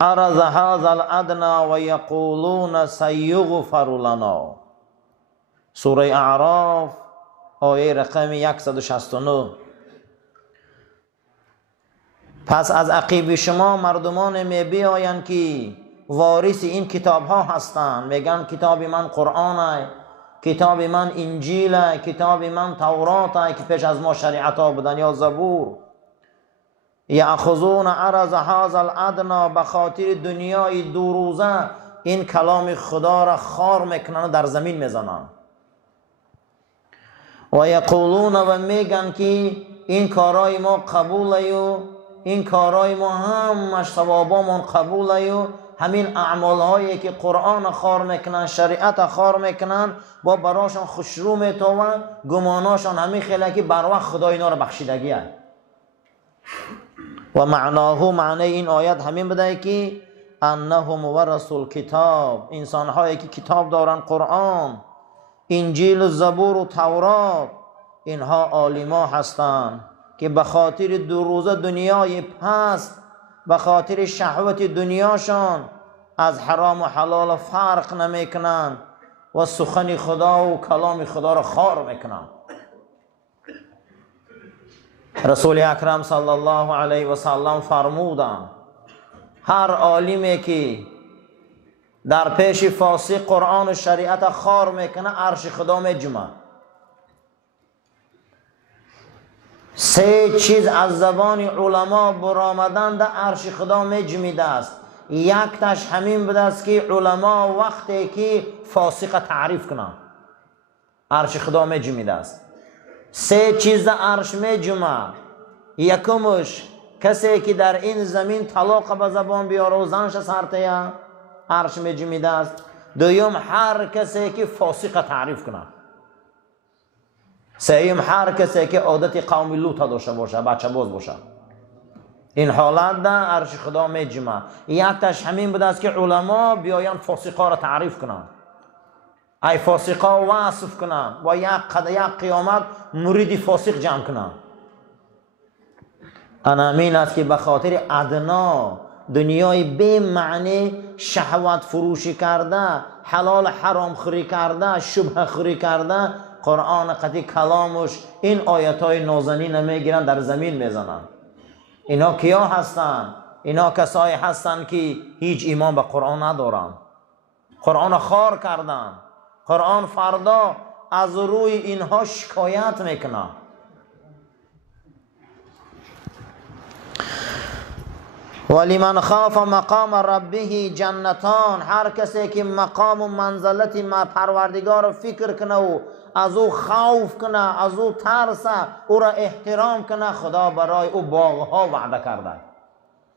عرض هذا الادنى و یقولون سیغفر لنا. سوره اعراف آیه رقم 169. پس از عقیب شما مردمان می بیایند که وارث این کتاب ها هستند، میگن کتاب من قرآن است، کتاب من انجیل است، کتاب من تورات است که پیش از ما شریعت ها بودن، یا زبور. یأخذون عرض هذا الادنی، به خاطر دنیای دو روزه این کلام خدا را خار میکنن، در زمین میزنن. و یقولون، و میگن که این کارای ما قبول است، این کارای ما همش ثوابامون قبول است، همین اعمال هایی که قرآن خار میکنن، شریعت خار میکنن، با براشون خوشرو میتوان، گماناشون همین خیلی که بر وقت خدا اینا را بخشیدگی است. و معناه، معنی این آیت همین بده که انهم ورث الکتاب، انسان هایی که کتاب دارن، قرآن، انجیل و زبور و تورات، اینها عالما هستند که به خاطر دو روزه دنیای پست، به خاطر شهوت دنیاشان از حرام و حلال فرق نمیکنن و سخن خدا و کلام خدا را خار میکنن. رسول اکرم صلی الله علیه و سلم فرمودند هر عالمی که در پیش فاسق قرآن و شریعت خار میکنه، عرش خدا میجمه. سه چیز از زبان علما برآمدن، در عرش خدا میجمیده است. یک تاش همین بوده است که علما وقتی که فاسق تعریف کنن، عرش خدا میجمیده است. سه چیز در عرش میجمه. یکمش کسی که در این زمین طلاق به زبان بیاره و زنش سرته، عرش میجمیده است. دوم هر کسی که فاسق تعریف کنه. سوم هر کسی که عادت قوم لوط داشته باشه، بچه باز باشه. این حالت در عرش خدا میجمه. یک تاش همین بوده است که علما بیاین فاسقا را تعریف کنن، ای فاسقا وصف کنن و یک قیامت مرید فاسق جمع کنن. همین است که به خاطر ادنا، دنیای بی معنی شهوت فروشی کرده، حلال حرام خوری کرده، شبه خوری کرده، قرآن قطعی کلامش این آیت های نازنین میگیرن، در زمین میزنن. اینا کیا هستن؟ اینا کسایی هستن که هیچ ایمان به قرآن ندارن، قرآن خار کردن. قرآن فردا از روی اینها شکایت میکنه. ولمن خاف مقام ربه جنتان، هر کسی که مقام و منزلت پروردگار رو فکر کنه و از او خوف کنه، از او ترسه، او را احترام کنه، خدا برای او باغها وعده کرده،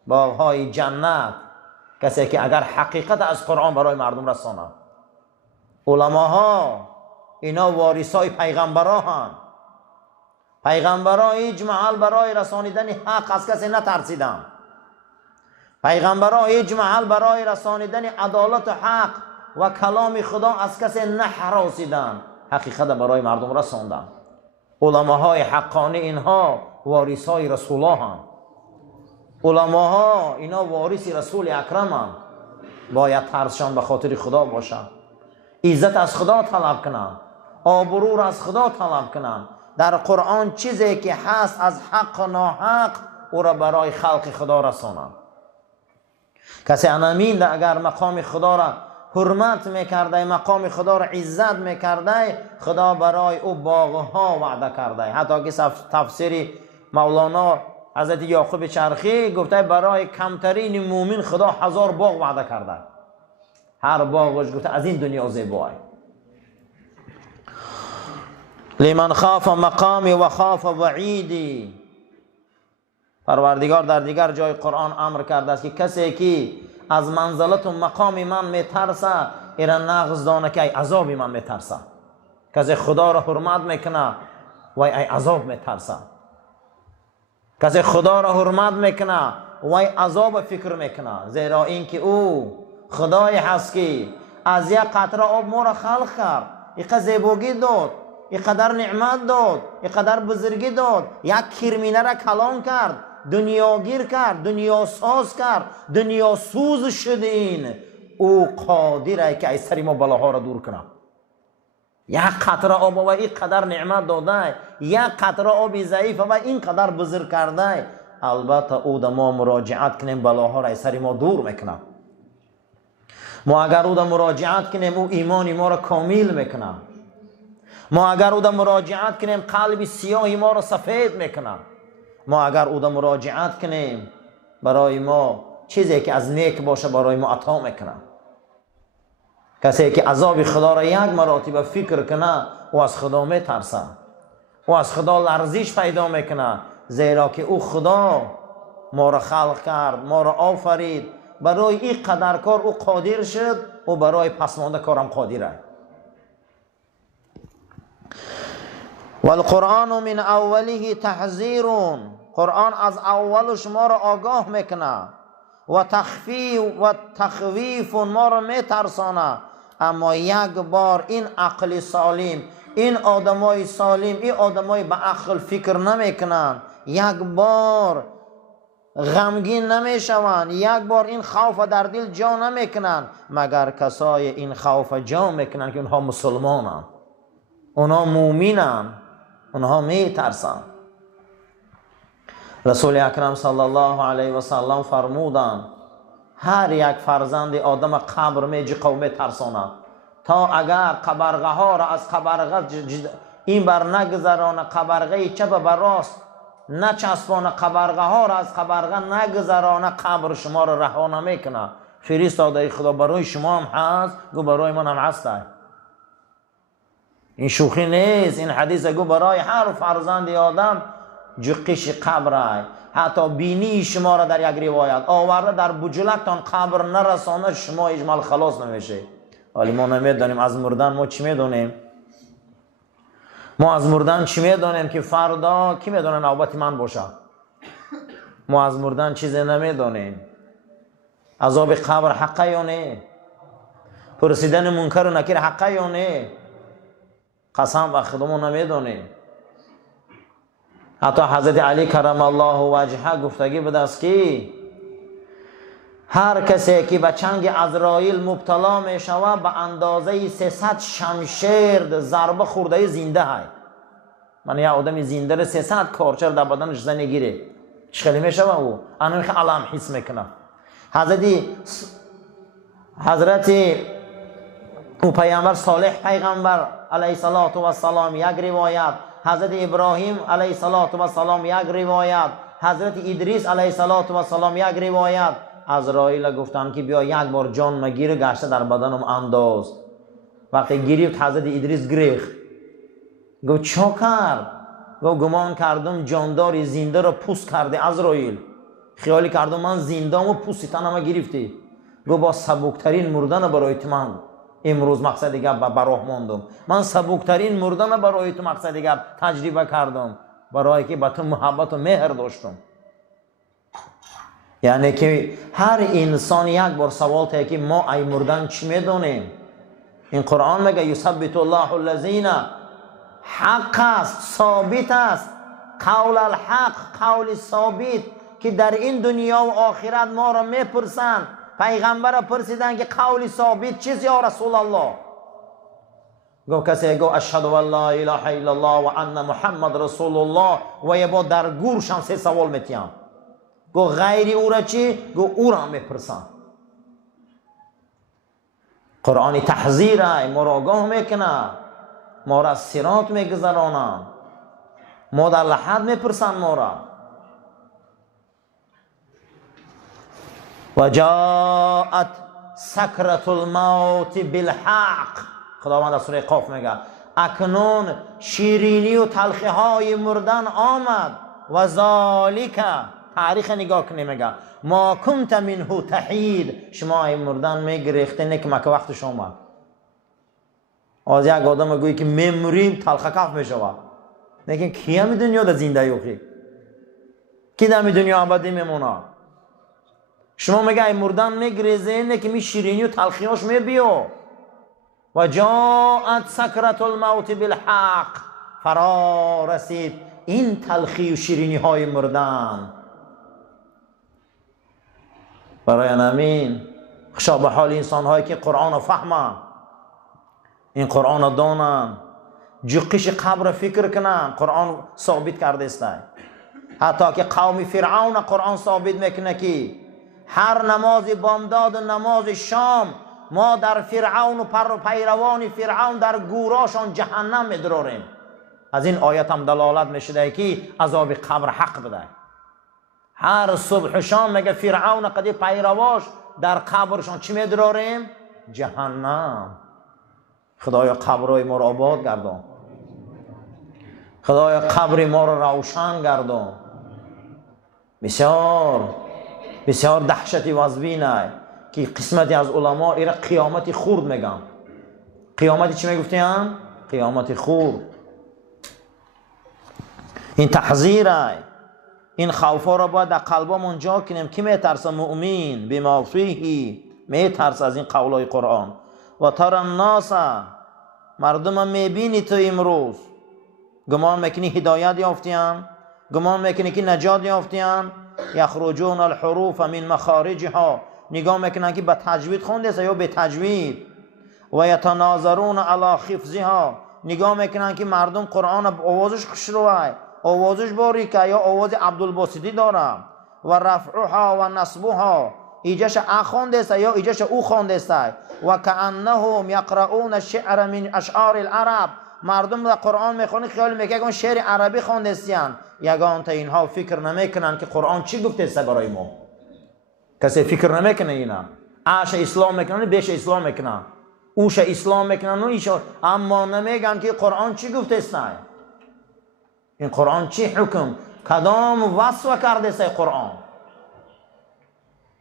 باغهای جنت. کسی که اگر حقیقت از قرآن برای مردم رسانه. علماها اینا وارثای پیغمبران هستند. پیغمبران هیچ محل برای رسانیدن حق از کسی نترسیدن. پیغمبران هیچ محل برای رسانیدن عدالت و حق و کلام خدا از کسی نهراسیدن، حقیقت برای مردم رساندن. علماهای حقانی اینها وارثای رسول الله هم. علماها اینا وارث رسول اکرم هم. باید ترسشان به خاطر خدا باشه، عزت از خدا طلب کنن، آبرو از خدا طلب کنن. در قرآن چیزی که هست از حق و ناحق او را برای خلق خدا رسانن. کسی انامین اگر مقام خدا را حرمت میکرده، مقام خدا را عزت میکرده، خدا برای او باغها وعده کرده. حتی که تفسیر مولانا حضرت یعقوب چرخی گفته برای کمترین مومن خدا 1000 باغ وعده کرده. هر باغش گفته از این دنیا زیباه. لمن خاف مقامی و خاف وعیدی، پروردگار در دیگر جای قرآن امر کرده است که کسی که از منزلت و مقام من میترسه، ایرا نغز دانه که ای عذاب من میترسه. کسی خدا را حرمت میکنه و ای عذاب میترسه. کسی خدا را حرمت میکنه و ای عذاب فکر میکنه، زیرا اینکه او خدای هست که از یک قطره آب ما را خلق کرد، اینقدر زیبایی داد، اینقدر نعمت داد، اینقدر بزرگی داد، یک کرمینه را کلان کرد، دنیا گیر کرد، دنیا ساز کرد، دنیا سوز شدین، او قادره که از سر ما بلاها را دور کنه. یک قطره آب و این قدر نعمت داده، یک قطره آب ضعیف و این قدر بزرگ کرده، البته او در ما مراجعت کنیم بلاها را از سر ما دور میکنه. ما اگر او در مراجعت کنیم او ایمان ما را کامل میکنه. ما اگر او در مراجعت کنیم قلب سیاه ما را سفید میکنه. ما اگر او در مراجعت کنیم برای ما چیزی که از نیک باشه برای ما عطا میکنه. کسی که عذاب خدا را یک مراتب فکر کنه او از خدا میترسه، او از خدا لرزش پیدا میکنه، زیرا که او خدا ما را خلق کرد، ما را آفرید، برای این قدر کار او قادر شد و برای پسمانده کارم قادره. والقرآن من اوله تحذیر، قرآن از اولش ما را آگاه میکنه و تخویف ما را میترسانه. اما یک بار این عقل سالم، این آدمای سالم، این آدمای به عقل فکر نمیکنن، یک بار غمگین نمیشوند، یک بار این خوف در دل جا نمیکنن، مگر کسای این خوف جا میکنن که اونها مسلمانن، اونها مومنن، اونها میترسن. رسول اکرم صلی الله علیه و سلم فرمودند هر یک فرزند آدم قبر میجی قوم ترسانه، تا اگر قبرغه ها را از قبرغه این بر نگذرانه، قبرغه چپ بر راست نچسبانه، قبرغه ها را از قبرغه نگذرانه، قبر شما را رها نمیکنه. فرستاده خدا برای شما هم هست، گو برای من هم هست. این شوخی نیست، این حدیث گو برای هر فرزند آدم جقش قبر. حتی بینی شما را در یک روایت آورده در بجلکتان قبر نرسانه شما اجمال خلاص نمیشه. ولی ما نمیدانیم از مردن ما چی میدونیم؟ ما از مردن چی میدونیم که فردا کی میدونه نوبت من باشه؟ ما از مردن چیزی نمیدونیم. عذاب قبر حقه یا نه؟ پرسیدن منکر و نکیر حقه یا نه؟ قسم و خودمون نمیدونیم. حتی حضرت علی کرم الله وجهه گفتگی به دست که هر کسی که به چنگ عزرائیل مبتلا می شود به اندازه 300 شمشیر ضربه خورده زنده های. من یه آدم زنده را 300 کارچر در بدنش زنی گیره چخیلی می شود او انوی که علم حس میکنه. حضرت او پیامبر صالح پیغمبر علیه السلام یک روایت، حضرت ابراهیم علیه السلام یک روایت، حضرت ادریس علیه السلام یک روایت. عزرائیل گفتن که بیا یک بار جان مگیره گشته در بدنم انداز. وقتی گرفت حضرت ادریس گریخت، گفت چا کرد؟ گفت گمان کردم جانداری زنده را پوست کرده عزرائیل، خیالی کردم من زندم و پوستی تنم گرفتی. گفت با سبکترین مردن برای من امروز مقصد دیگر براه ماندم، من سبکترین مردن برای تو مقصد دیگر تجربه کردم، برای که به تو محبت و مهر داشتم. یعنی که هر انسان یک بار سوال ته که ما ای مردن چی میدونیم؟ این قرآن میگه یثبت الله الذین، حق است، ثابت است، قول الحق، قول ثابت که در این دنیا و آخرت ما را میپرسند. پیغمبر را پرسیدن که قول ثابت چیست یا رسول الله؟ گو کسی گو اشهد ان لا اله الا الله و ان محمد رسول الله و یه با در گورش هم 3 سوال میتیم. گو غیر او را چی؟ گو او را میپرسن. قرآن تحذیره، ما را آگاه میکنه، ما را از صراط میگذرانه، ما در لحد میپرسن ما را. و جاءت سکرت الموت بالحق، خداوند در سوره قاف میگه اکنون شیرینی و تلخی های مردن آمد. و ذالک، تاریخ نگاه کنی میگه ما کنت منه تحید، شما این مردن میگریخته نه که مکه وقتش آمد. از یک آدم گویی که میمریم تلخ کف میشود، لیکن کی هم دنیا در زنده یوخی؟ کی در دنیا ابدی میمونه؟ شما میگه این مردن میگریزه نه که می شیرینی و تلخیاش میبیو. و جاءت سکرت الموت بالحق، فرا رسید این تلخی و شیرینی های مردن. برای همین خوشا به حال انسان هایی که قرآن رو فهمن، این قرآن رو دانن، جقیش قبر فکر کنن، قرآن ثابت کرده است. حتی که قوم فرعون قرآن ثابت میکنه که هر نماز بامداد و نماز شام ما در فرعون و پیروان فرعون در گوراشان جهنم میدراریم. از این آیت هم دلالت میشه که عذاب قبر حق بده. هر صبح و شام میگه فرعون قدی پیرواش در قبرشان چی میدراریم؟ جهنم. خدایا قبرای ما را آباد گردان، خدایا قبر ما را روشن گردان. بسیار بسیار دهشتی وزبینه که قسمتی از علما ایره قیامت خورد میگن. قیامتی چی میگفتیم؟ قیامت خورد. این تحذیره، این خوفا را باید در قلبمون جا کنیم. کی میترسه؟ مؤمن بما فیه میترسه از این قولای قرآن. و تر الناس، مردم میبینی تو امروز گمان میکنی هدایت یافتین، گمان میکنی که نجات یافتین. یخرجون الحروف من مخارجها، نگاه میکنن که به تجوید خونده یا به تجوید. و یتناظرون علی خفضها، نگاه میکنن که مردم قرآن آوازش خوشروه، آوازش باریکه یا آواز عبدالباسطی داره. و رفعها و نصبها، ایجاش خونده است یا ایجاش او خونده است. و کأنهم یقرؤون الشعر من اشعار العرب، مردم در قرآن میخونن خیال میکنن که شعر عربی خونده استن. یگان تا اینها فکر نمیکنن که قرآن چی گفته است برای ما. کسی فکر نمیکنه اینا. اش اسلام میکنن، بیش اسلام میکنن، اوش اسلام میکنن و ایشا، اما نمیگن که قرآن چی گفته است. این قرآن چی حکم، کدام وصف کرده است قرآن.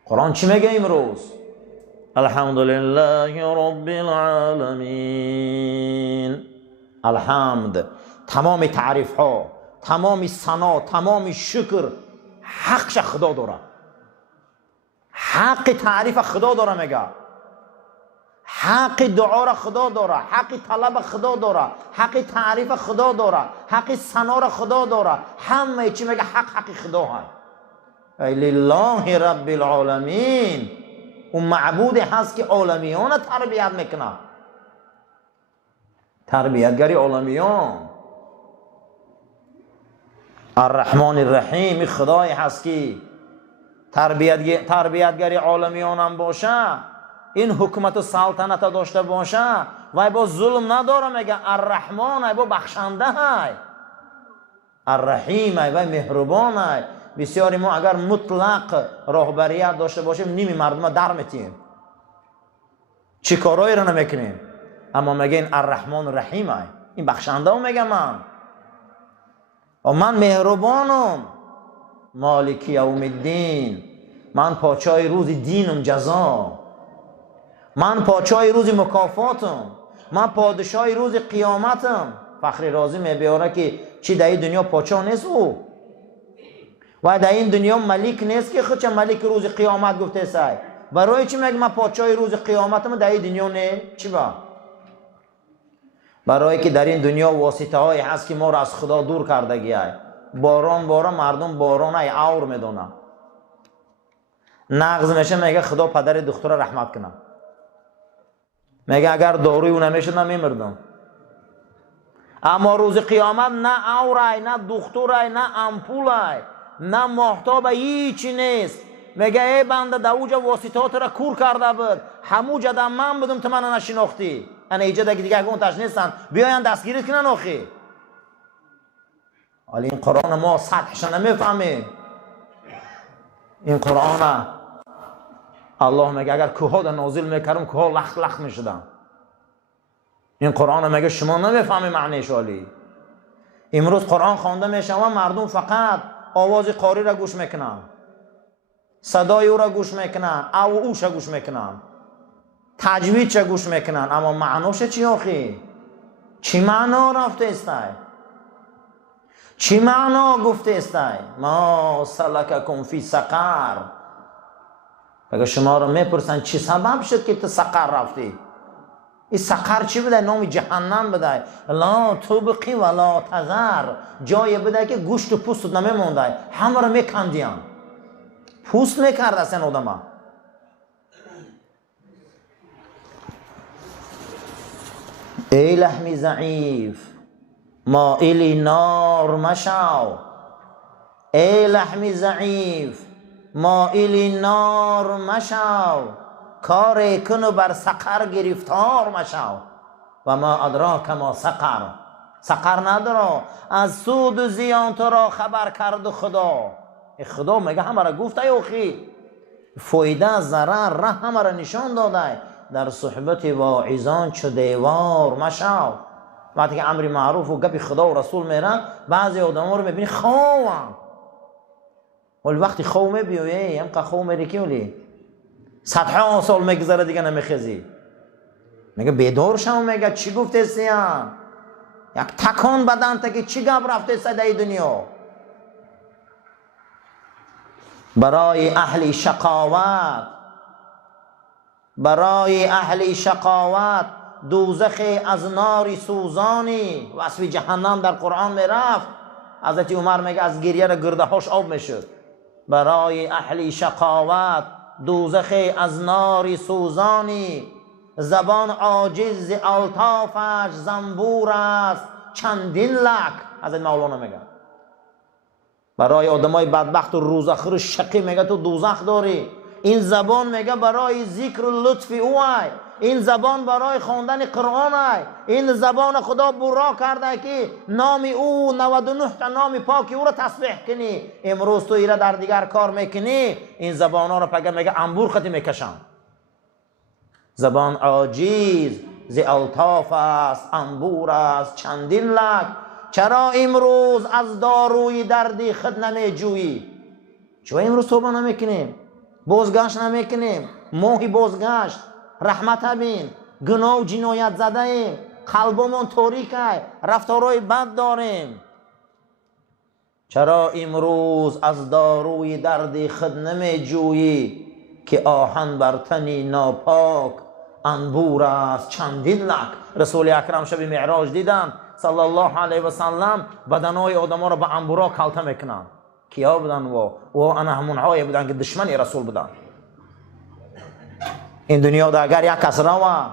قرآن چی میگه امروز؟ الحمدلله رب العالمین. الحمد، تمام تعریف ها، تمام ثنا، تمام شکر حقش خدا داره. حق تعریف خدا داره میگه، حق دعا را خدا داره، حق طلب خدا داره، حق تعریف خدا داره، حق ثنا را خدا داره. همه چی میگه حق خدا هست. ای لله رب العالمین، اون معبودی هست که عالمیان تربیت میکنه، تربیتگری عالمیان. الرحمن الرحیم خدای هست که تربیتگری عالمیان هم باشه، این حکومت و سلطنت داشته باشه و با ظلم نداره. میگه الرحمن، ای با بخشنده های، الرحیم ای با مهربان های. بسیاری ما اگر مطلق راهبریت داشته باشیم نیمی مردم در میتیم، چی کارایی رو نمیکنیم. اما میگه این الرحمن الرحیم های، این بخشنده هم میگه من مهربانم. مالک یوم الدین، من پادشاه روز دینم، جزا، من پادشاه روز مکافاتم، من پادشاه روز قیامتم. فخر رازی میبیاره که چی در این دنیا پادشاه نیست او، و در این دنیا ملک نیست که خودش ملک روز قیامت گفته سای. برای چی میگه من پادشاه روز قیامتم در این دنیا نه؟ چی با؟ برای که در این دنیا واسطه های هست که ما را از خدا دور کرده گیه. باران مردم باران ای اور میدونن، نغز میشه میگه خدا پدر دختر رحمت کنه، میگه اگر داروی اون نمیشد نمیمردم. اما روز قیامت نه اورای، نه دخترای، نه امپولای، نه محتاب، هیچی نیست. میگه ای بنده دوجا واسطات را کور کرده بود، همو جدا من بودم تو من نشناختی. انا ایجا دیگه اگه اونتش نیستن بیاین دستگیریت کنن آخی. ولی این قرآن ما سطحش نمیفهمیم. این قرآن الله میگه اگر کوها را نازل میکردم کوها لخت لخت میشدن. این قرآن میگه شما نمیفهمی معنیش. ولی امروز قرآن خوانده میشه و مردم فقط آواز قاری را گوش میکنن، صدای او را گوش میکنن، او اوش را گوش میکنن، تجوید چه گوش میکنن، اما معناش چی آخی؟ چی معنا رفته استای؟ چی معنا گفته استای؟ ما سلککم فی سقر. اگر شما را میپرسن چی سبب شد که تو سقر رفتی؟ این سقر چی بده؟ نام جهنم بده. لا تبقی ولا تذر، جای بده که گوشت و پوست نمیمونده، همه را میکندین، پوست میکرده سن آدم. ای لحمی ضعیف مائلی نار مشو، ای لحمی ضعیف مائلی نار مشو، کار کن و بر سقر گرفتار مشو. و ما ادراک ما سقر، سقر نداره از سود و زیان تو را خبر کرد خدا. خدا میگه همه را گفته اوخی فایده ضرر ره همه را نشان داده. در صحبت واعظان چو دیوار مشو. وقتی که امر معروف و گپ خدا و رسول میرن بعضی آدم ها رو میبینی خوام، ولی وقتی خواه میبیوی همقدر خواه میری که ولی صدها سال میگذره دیگه نمیخیزی. میگه بیدار شو، میگه چی گفته سیان یک تکان بدن تا که چی گپ رفته صدای دنیا. برای اهل شقاوت، برای اهل شقاوت دوزخ از ناری سوزانی. وصف جهنم در قرآن میرفت، حضرت عمر میگه از گریه را گرده هاش آب میشد. برای اهل شقاوت دوزخ از ناری سوزانی، زبان عاجز الطافش زنبور است چندین لک. حضرت مولانا میگه برای آدمای بدبخت و روزخور شقی میگه تو دوزخ داری. این زبان میگه برای ذکر لطف او ای، این زبان برای خواندن قرآن ای. این زبان خدا برا کرده که نام او 99 تا نام پاکی او را تسبیح کنی. امروز تو ایره در دیگر کار میکنی، این زبان ها را پگه میگه انبور خطی میکشن. زبان عاجز ز الطاف است انبور است چندین لک. چرا امروز از داروی دردی خود نمیجویی؟ چرا امروز توبه نمیکنیم، بازگشت نمیکنیم؟ ماهی بازگشت رحمت بین، گناه و جنایت زده ایم، قلبمون تاریکه، رفتارهای بد داریم. چرا امروز از داروی دردی خود نمیجویی که آهن بر تنی ناپاک انبور است چندین لک. رسول اکرم شب معراج دیدن صلی الله علیه و سلم بدنهای آدما را به انبورا کلته میکنن. کیا بودن؟ و انا همونهایی بودن که دشمن رسول بودن. این دنیا دا اگر یک کس روه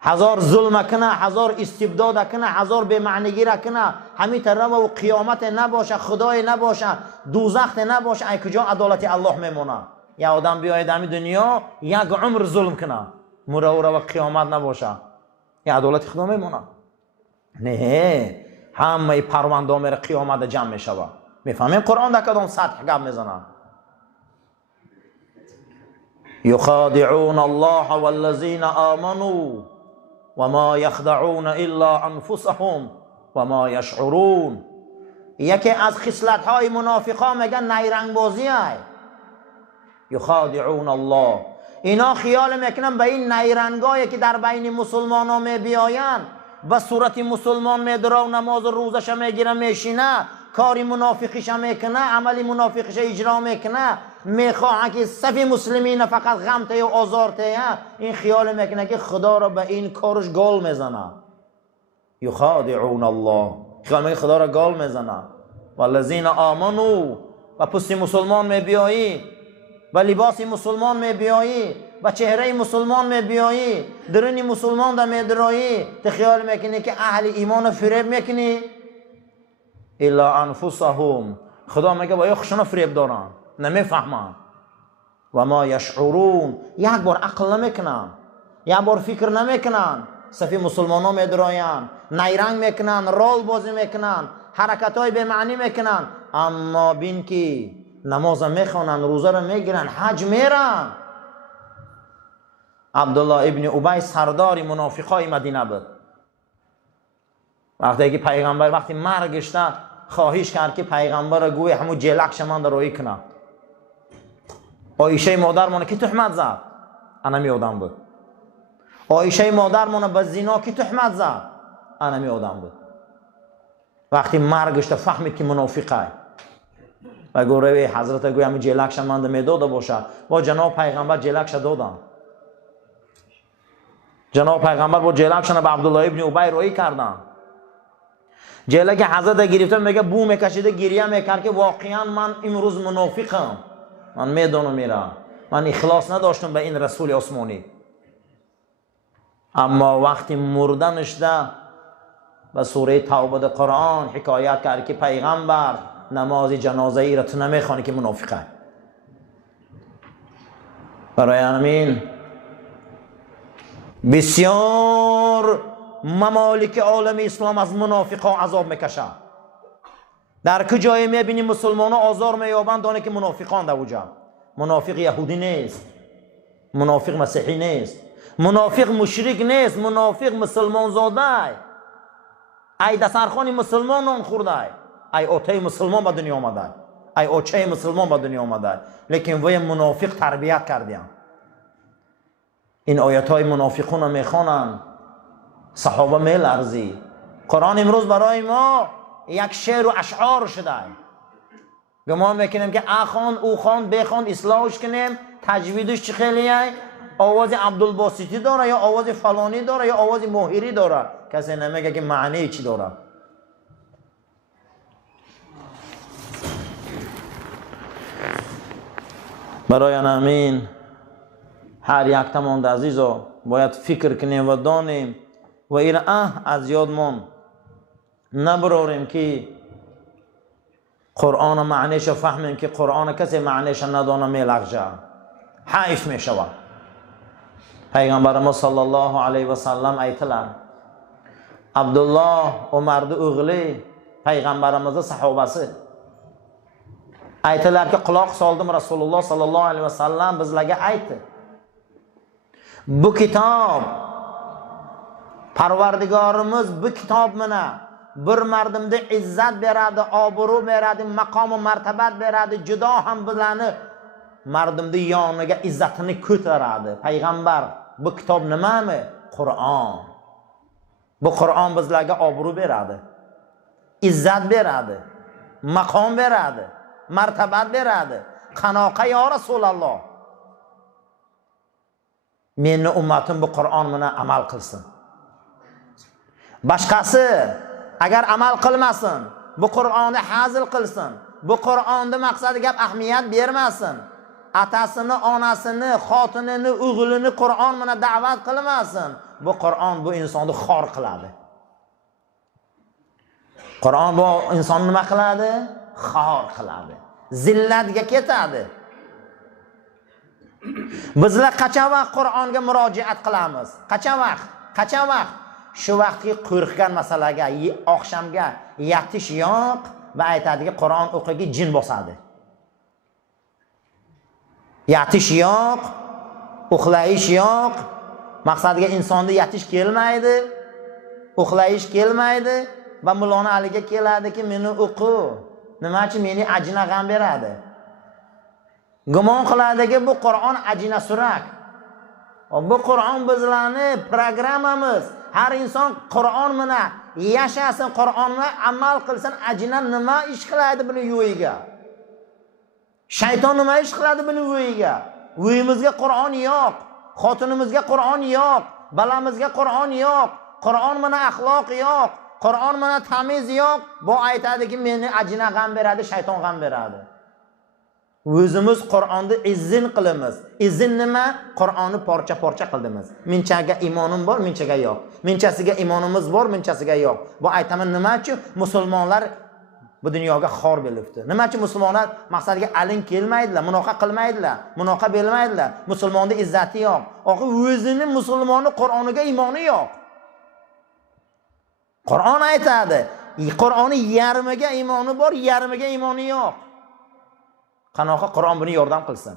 هزار ظلم کنه، هزار استبداد کنه، هزار بی‌معنیگی را کنه، همین طرف و قیامت نباشه، خدای نباشه، دوزخ نباشه، ای کجا عدالت الله میمونه؟ یا آدم بیاید همین دنیا یک عمر ظلم کنه، مرا و قیامت نباشه، یا عدالت خدا میمونه؟ نه، همه پرونده میره قیامت جمع میشوه. میفهمین قرآن در کدام سطح گپ میزنه؟ یخادعون الله والذین آمنوا وما یخدعون الا انفسهم وما یشعرون. یکی از خصلت های منافقا میگن نیرنگ بازی های. یخادعون الله، اینا خیال میکنن به این نیرنگایی که در بین مسلمان ها میبیاین به صورت مسلمان میدره و نماز روزش میگیره میشینه، کاری منافقیش میکنه، عملی منافقیش اجرا میکنه، میخواه که صف مسلمین فقط غمته و آزارته. این خیال میکنه که خدا را به این کارش گال میزنه. یخادعون الله، خیال میکنه خدا را گال میزنه. والذین آمنوا، و پشت مسلمان میبیایی، و لباس مسلمان میبیایی، و چهره مسلمان میبیایی، درون مسلمان دا میدرایی، تو خیال میکنی که اهل ایمان فریب میکنی؟ الا انفسهم، خدا میگه با خودشون فریب دارن، نمیفهمن. و ما یشعرون، یک بار عقل نمیکنن، یک بار فکر نمیکنن. صفی مسلمان ها میدراین، نیرنگ میکنن، رول بازی میکنن، حرکت های به معنی میکنن، اما بین که نماز میخوانن، روزه رو میگیرن، حج میرن. عبدالله ابن ابی سردار منافقای مدینه بود. وقتی که پیغمبر وقتی مرگش تا خواهش کرد که پیغمبر گوی همون جلک شمان در روی کنه. عایشه مادر مونه که تهمت زد، انمی آدم بود. عایشه مادر مونه به زنا که تهمت زد، انمی آدم بود. وقتی مرگش تا فهمید که منافقه و گوره حضرت گوی همون جلک شمان در میداده باشه، با جناب پیغمبر جلکش دادن. جناب پیغمبر با جلکشان به عبدالله ابن ابی روی کردن. جلک حضرت گرفته میگه بو میکشیده، گریه میکرد که واقعا من امروز منافقم، من میدونم میرم، من اخلاص نداشتم به این رسول عثمانی. اما وقتی مردنشده و سوره توبه در قرآن حکایت کرد که پیغمبر نماز جنازه ای را تو نمیخوانی که منافقه. برای همین بسیار ممالک عالم اسلام از منافقا عذاب میکشن. در کجای میبینی مسلمان ها آزار مییابند دانه که منافقان در وجا. منافق یهودی نیست، منافق مسیحی نیست، منافق مشرک نیست، منافق مسلمان زاده. ای دسترخوان مسلمان نان خورده، ای آته مسلمان به دنیا آمده، ای آچه مسلمان به دنیا آمده، لیکن وی منافق تربیت کردیم. این آیت های منافقون رو میخوانند، صحابه میلرزی. قرآن امروز برای ما یک شعر و اشعار شده. گمان میکنیم که اخوان او خوان بخوان اصلاحش کنیم، تجویدش چه خیلیه، آواز عبدالباسطی داره یا آواز فلانی داره یا آواز ماهری داره، کسی نمیگه که معنی چی داره. برای همین هر یک تمام عزیزا باید فکر کنیم و دانیم و این از یادمون نبراریم که قرآن معنیش فهمیم که قرآن کسی معنیش ندانه میلغجه، حیف میشود. پیغمبر ما صلی الله علیه و سلم ایتلر عبدالله و مرد اغلی پیغمبرمز صحابسی ایتلر که قلاق سالدم رسول الله صلی الله علیه و سلم بزلگه ایت bu kitob Parvardigorimiz bu kitob bilan bir mardimda izzat beradi, obro' beradi, maqom va martabat beradi, judo ham bilani mardimda yoniga izzatini ko'taradi. Payg'ambar bu kitob nimami? Qur'on. Bu Qur'on bizlarga obro' beradi, izzat beradi, maqom beradi, martabat beradi. Qanoqa ya Rasululloh? Meni ummatim bu Qur'on bilan amal qilsin. Boshqasi agar amal qilmasin, bu Qur'onni hazil qilsin, bu Qur'onda maqsadi gap ahamiyat bermasin, atasini, onasini, xotinini, o'g'lini Qur'on bilan da'vat qilmasin, bu Qur'on bu insonni xor qiladi. Qur'on bu insonni nima qiladi? Xor qiladi. Zillatga ketadi. Bizlar qachon vaqt Qur'onga murojaat qilamiz? Qachon vaqt? Qachon vaqt? Shu vaqtki qo'rqgan masalaga, oqshomga yatish yo'q va aytadiki Qur'on o'qigi jin bosadi. Yatish yo'q, uxlayish yo'q. Maqsadiga insonda yatish kelmaydi, uxlayish kelmaydi va mulona aliga keladiki meni o'qi. Nima uchun meni ajina g'am beradi? Gumon qiladiki bu Qur'on ajina surak. Bu Qur'on bizlarni programmamiz. Har inson Qur'on bilan yashasin, Qur'on bilan amal qilsin. Ajina nima ish qiladi buni yo'yiga? Shayton nima ish qiladi buni yo'yiga? Uyimizga Qur'on yo'q, xotinimizga Qur'on yo'q, balamizga Qur'on yo'q, Qur'on bilan axloq yo'q, Qur'on bilan tamiz yo'q. Bu aytadiki meni ajina g'am beradi, shayton g'am beradi. O'zimiz Qur'onni izzin qilamiz. Izzin nima? Qur'onni parcha-parcha qildimiz. Minchaga iymonim bor, minchaga yo'q. Minchasiga iymonimiz bor, minchasiga yo'q. Bu aytaman nima uchun musulmonlar bu dunyoga xor bo'libdi? Nima uchun musulmonlar maqsadiga alin kelmaydilar, munoqa qilmaydilar, munoqa bermaydilar? Musulmonda izzati yo'q. Oxi o'zini musulmonni Qur'oniga iymoni yo'q. Qur'on aytadi, Qur'oni yarmiga iymoni bor, yarmiga iymoni yo'q. Qanaqa Qur'on buni yordam qilsin?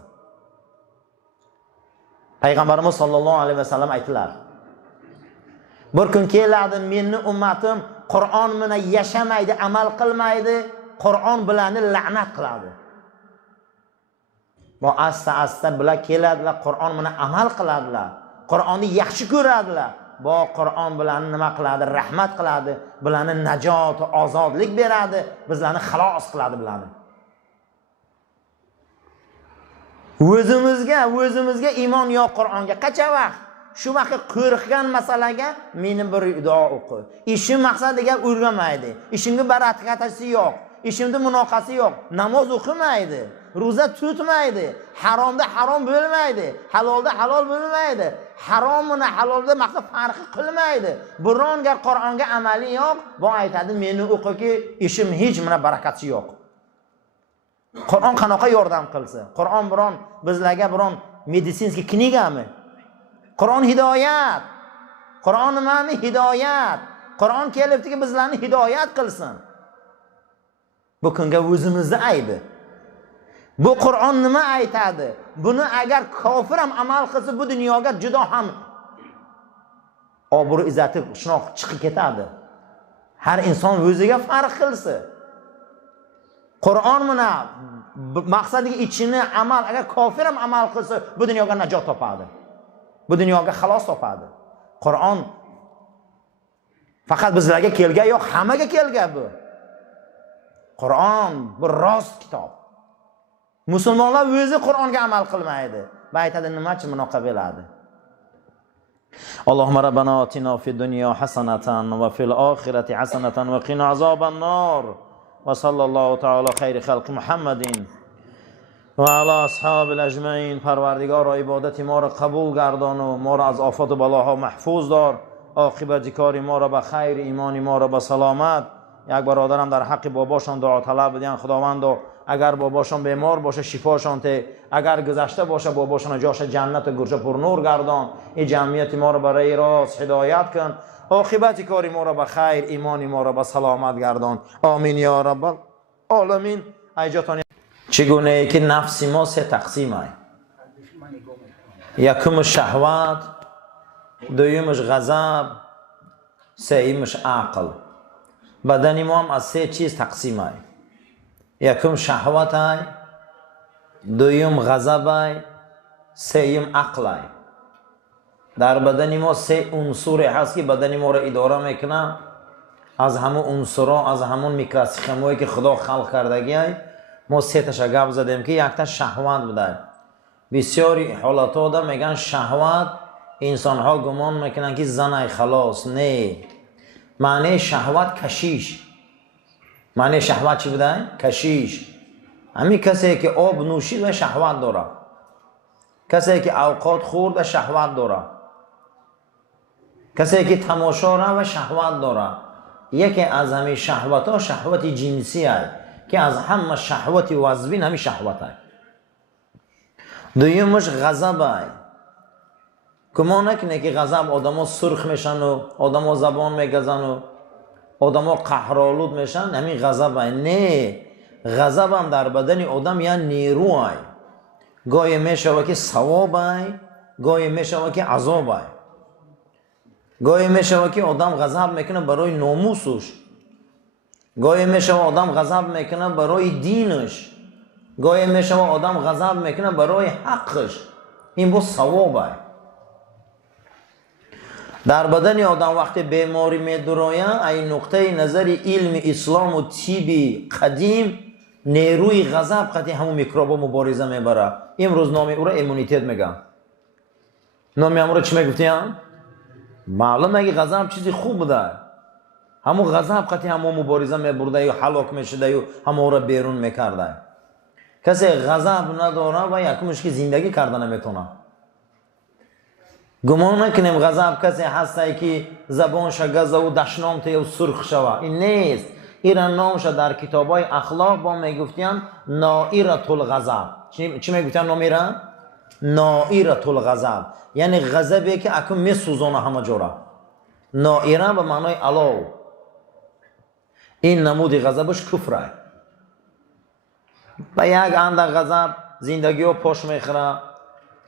Payg'ambarimiz sollallohu alayhi vasallam aytdilar. Bir kun keladi, meni ummatim Qur'on bilan yashamaydi, amal qilmaydi, Qur'on bilan la'nat qiladi. Bu asta-asta bilan keladilar, Qur'on bilan amal qiladilar, Qur'onni yaxshi ko'radilar. Bu Qur'on bilan nima qiladi? Rahmat qiladi, bilan najot, ozodlik beradi, bizlarni xalos qiladi bilan. O'zimizga iymon yo'q Qur'onga. Qancha vaqt? Shu vaqtga qo'rqgan masalaga meni bir duo o'qi. Ishim maqsadiga o'rganmaydi. Ishimga barakat yo'q. Ishimda munoqasi yo'q. Namoz o'qimaydi. روزه tutmaydi, haromda harom bo'lmaydi, halolda halol bo'lmaydi, harom bilan halolda maqsad farqi qilmaydi. Biron gar Qur'onga amali yo'q, bu aytadi meni o'qiki ishim hech mana barakati yo'q. Qur'on qanaqa yordam qilsa? Qur'on biron bizlarga biron meditsinskiy knigami? Qur'on hidoyat. Qur'on nimami? Hidoyat. Qur'on kelibdiki bizlarni hidoyat qilsin. Bu kunga o'zimizni aybi. Bu Qur'on nima aytadi? Buni agar kofir ham amal qilsa bu dunyoga juda ham obro' izzati shunoq chiqib ketadi. Har inson o'ziga farq qilsa. Qur'on mana maqsadiga ichini amal agar kofir ham amal qilsa bu dunyoga najot topadi. Bu dunyoga xalos topadi. Qur'on faqat bizlarga kelgan yo'q, hammaga kelgan bu. Qur'on bu rost kitob. Musulmonlar o'zi Qur'onga amal qilmaydi. Va aytadi nimachi bunaqa bo'ladi? Allohumma rabbana atina fid dunya hasanatan va fil oxirati hasanatan va qina azoban nar. Va sallallohu taala xayri xalqi Muhammadin va ala ashabil ajmain. Parvardigor ibodati ma ra qabul gardon و ما را از آفات و بلاها محفوظ دار. عاقبت کاری ما را به خیر، ایمانی ما را به سلامت. یک برادرم در حق باباشان دعا طلب بدین خداوند اگر باباشان بیمار باشه شفاشان ته، اگر گذشته باشه باباشان جاش جنت و گرجه پر نور گردان. این جمعیت ما را برای راست هدایت کن. عاقبت کاری ما را به خیر، ایمانی ما را به سلامت گردان. آمین یا رب العالمین. ایجاتانی چگونه ای که نفس ما سه تقسیم است. یکمش شهوت، دویمش غضب، سومش عقل. بدن ما هم از سه چیز تقسیم است. یکم شهوت است، دویم غضب است، سوم عقل است. در بدن ما سه عنصر هست که بدن ما را اداره میکنه. از همون عنصرها، از همون میکروسکوپی که خدا خلق کردگی است، ما سه تاش گپ زدیم که یک تا شهوت بوده. بسیاری حالات دا میگن شهوت، انسان ها گمان میکنن که زن خلاص. نه، معنی شهوت کشیش. معنی شهوت چی بوده؟ کشیش. همین کسی که آب نوشید و شهوت داره، کسی که اوقات خورد و شهوت داره، کسی که تماشا را و شهوت داره. یکی از همین شهوت ها شهوت جنسی است که از همه شهوت وزبین همین شهوت است. دویمش غضب است. گمان نکنه که غضب آدما سرخ میشن و آدما زبان میگزن و آدما قهرآلود میشن، همین غضب است. نه، غضب هم در بدن آدم یا نیرو است. گاهی میشوه که ثواب است، گاهی میشوه که عذاب است. گاهی میشوه که آدم غضب میکنه برای ناموسش، گاهی میشوه آدم غضب میکنه برای دینش، گاهی میشوه آدم غضب میکنه برای حقش. این با ثواب است. در بدن آدم وقتی بیماری میدراید، این نقطه نظر علم اسلام و طب قدیم، نیروی غضب قطعی همون میکروبا مبارزه میبره. امروز نام او را ایمونیتت میگن. نام او را چی میگفتیم؟ معلومه اگه غضب چیزی خوب بوده، همون غضب قطعی همون مبارزه میبرده یا هلاک میشده یا همون را بیرون میکرده. کسی غضب نداره و یکمش که زندگی کرده نمیتونه. گمان نکنیم غضب کسی هسته که زبانش گزه و دشنامته و سرخ شوه. این نیست. این نامش در کتابای اخلاق با میگفتیم نائرة الغضب. چی میگفتیم نام ایران؟ نائرة الغضب، یعنی غضبی که اکنون میسوزانه همه جورا. نائره به معنای علاو. این نمود غضبش کفر است. به یک اندک غضب زندگی رو پاش میخوره.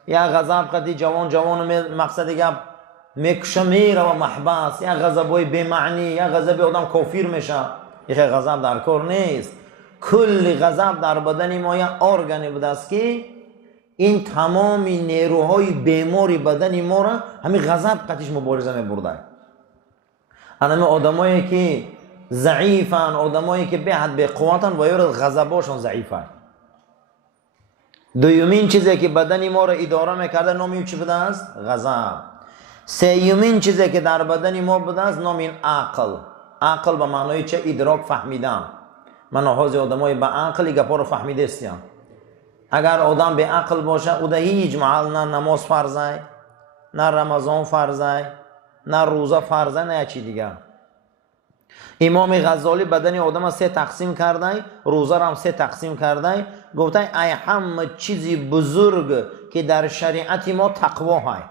یک غضب قدی جوان مقصد گپ میکشه میره و محبس. یک غضبای بی معنی، یک غضب آدم کافر میشه. یک غضب در کار نیست. کل غضب در بدن ما یک ارگانی بوده است که این تمام نیروهای بیماری بدن ما را همین غضب قطعش مبارزه میبرده. همه آدمایی که ضعیفن، آدمایی که به حد به قوتن و یا غضباشون ضعیفه. دومین چیزی که بدن ما را اداره میکرده نامی چی بوده است؟ غضب. سومین چیزی که در بدن ما بوده است نامی عقل. عقل به معنای چه؟ ادراک، فهمیدن. من حاضر آدمای با عقلی گپا رو فهمیده استیم. اگر آدم به عقل باشه او در هیچ محل نه نماز فرضه، نه رمضان فرضه، نه روزه فرضه، نه چی دیگه. امام غزالی بدن آدم 3 تقسیم کرده، روزه را هم 3 تقسیم کرده. گفته ای همه چیزی بزرگ که در شریعت ما تقوا های.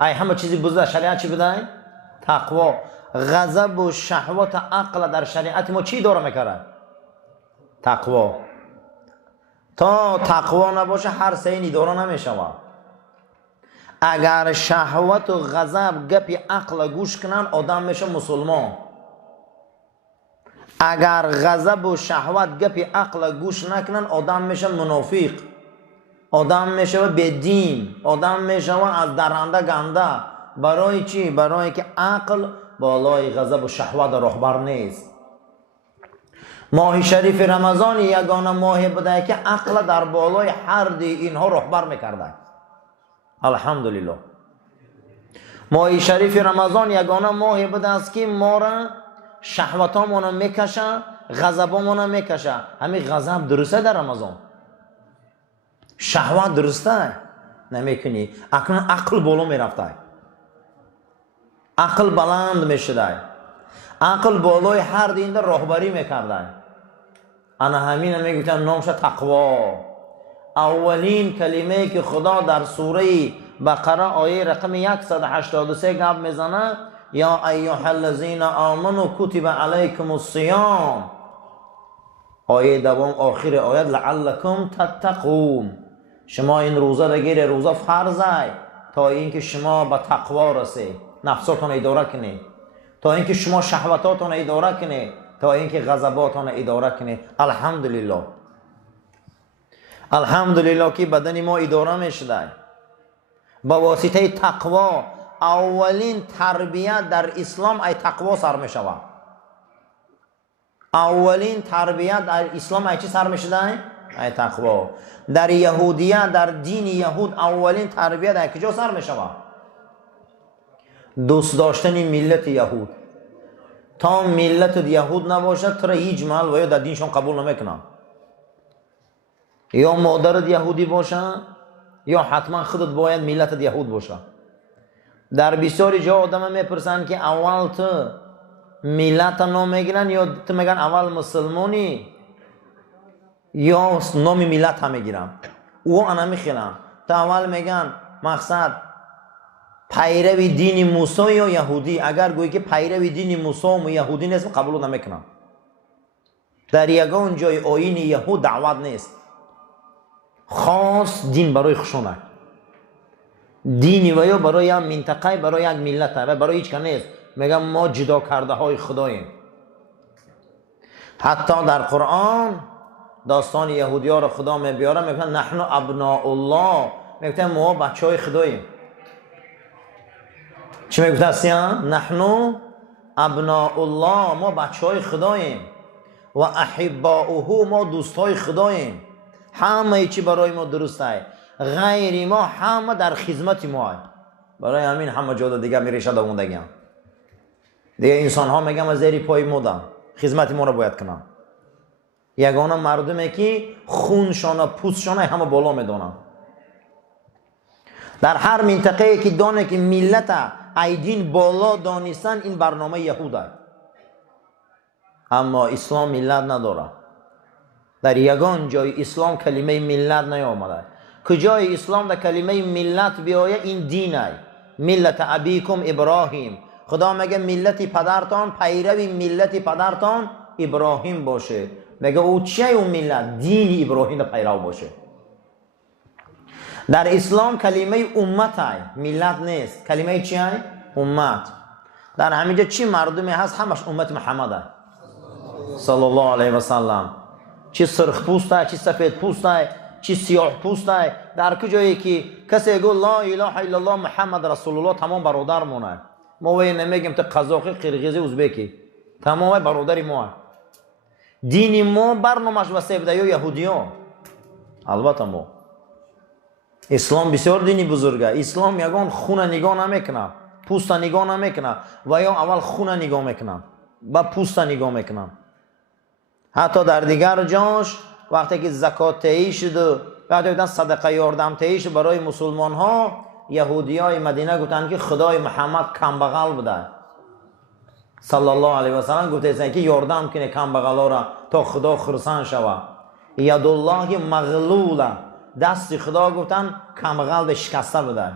ای همه چیزی بزرگ در شریعت چی بده؟ تقوا. غضب و شهوت عقل در شریعت ما چی داره میکرد؟ تقوا. تا تقوا نباشه هر سینی داره نمیشود. اگر شهوت و غضب گپی عقل گوش کنن آدم میشه مسلمان. اگر غضب و شهوت گپی عقل گوش نکنن آدم میشه منافق، آدم میشه بدین، آدم میشه از درنده گنده. برای چی؟ برای که عقل بالای غضب و شهوت رهبر نیست. ماه شریف رمضان یگانه ماه بوده که عقل در بالای هر دی اینها رهبر میکرده. الحمدلله. ماه شریف رمضان یگانه ماه بوده است که ما را شهوتامون میکشه، غضبامون میکشه. همین غضب درسته در رمضان؟ شهوت درسته؟ نمیکنی. اکنون عقل بالا میرفته، عقل بلند میشده، عقل بالای هر دین در راهبری میکرده. انا همین میگفتن نامش تقوا. اولین کلمه که خدا در سوره بقره آیه رقم 183 گپ میزنه یا ایها الذین آمنوا کتب علیکم الصیام. آیه دوم آخر آیت لعلکم تتقون. شما این روزه بگیره، روزه فرضه تا اینکه شما به تقوا رسید، نفساتون اداره کنید، تا اینکه شما شهوتاتون اداره کنید، تا اینکه غضباتون اداره کنید. الحمدلله. الحمدلله که بدن ما اداره میشده با واسطه تقوا. اولین تربیت در اسلام ای تقوا سر میشود. اولین تربیت در اسلام ای چی سر میشده؟ ای تقوا. در یهودیت، در دین یهود اولین تربیت ای کجا سر میشود؟ دوست داشتن ملت یهود. تا ملت یهود نباشد تو را هیچ محل و یا در دینشان قبول نمیکنن. یا مادرت یهودی باشه یا حتما خودت باید ملت یهود باشه. در بسیاری جا آدم میپرسن که اول تو ملت نام میگیرن یا تو میگن اول مسلمانی یا نام ملت هم میگیرن. او انا میخیلن. تو اول میگن مقصد پیروی دین موسی یا یهودی. اگر گویی که پیروی دین موسی و یهودی نیست قبول نمیکنن. در یگان جای آیین یهود دعوت نیست. خاص دین برای خشونه، دینی و یا برای یک منطقه، برای یک ملت و برای هیچ که نیست. میگم ما جدا کرده های خداییم. حتی در قرآن داستان یهودی ها رو خدا میبیاره، میگه نحن ابناء الله. میگه ما بچه های خداییم. چی میگه هستیم؟ نحن ابناء الله، ما بچه های خداییم. و احباؤه، ما دوست های خداییم. همه چی برای ما درسته، غیر ما همه در خدمت ما. برای همین همه جا دیگه میریشه دووندگی دیگه. انسان ها میگم از زیر پای مودن، خدمت ما رو باید کنن. یگانه مردمی که خونشان و پوستشان همه بالا میدونن. در هر منطقه که دانه که ملت ایدین بالا دانستن این برنامه یهوده. اما اسلام ملت نداره. در یگان جای اسلام کلمه ملت نیامده. کجای اسلام در کلمه ملت بیایه این دینه. ملت ابیکم ابراهیم. خدا میگه ملت پدرتان پیروی ملت پدرتان ابراهیم باشه. میگه او چیه اون ملت؟ دین ابراهیم پیرو باشه. در اسلام کلمه امت های ملت نیست. کلمه چیه؟ امت. در همینجا چی مردمی هست؟ همش امت محمد صلی الله علیه و سلم. چی سرخ پوسته، چی سفید پوسته، چی سیاه پوسته. در کجایی که کسی گفت لا اله الا الله محمد رسول الله تمام برادر مونه. ما وی نمیگیم تو قزاقی، قرقیزی، ازبکی، تمام برادری ما. دین ما برنامه‌اش واسه بده یا یهودی ها. البته ما اسلام بسیار دینی بزرگه. اسلام یگان خون نگاه نمیکنه، پوست نگاه نمیکنه و یا اول خون نگاه میکنه با پوست نگاه میکنه. حتی در دیگر جاش وقتی که زکات تهیه شد و وقتی که صدقه یاردم تهیه شد برای مسلمان ها، یهودی های مدینه گفتن که خدای محمد کمبغل بوده صلی الله علیه و سلم، گفته که یاردم کنه کمبغلا را تا خدا خرسان شود. ید الله مغلوله، دست خدا گفتن کمبغل به شکسته بوده.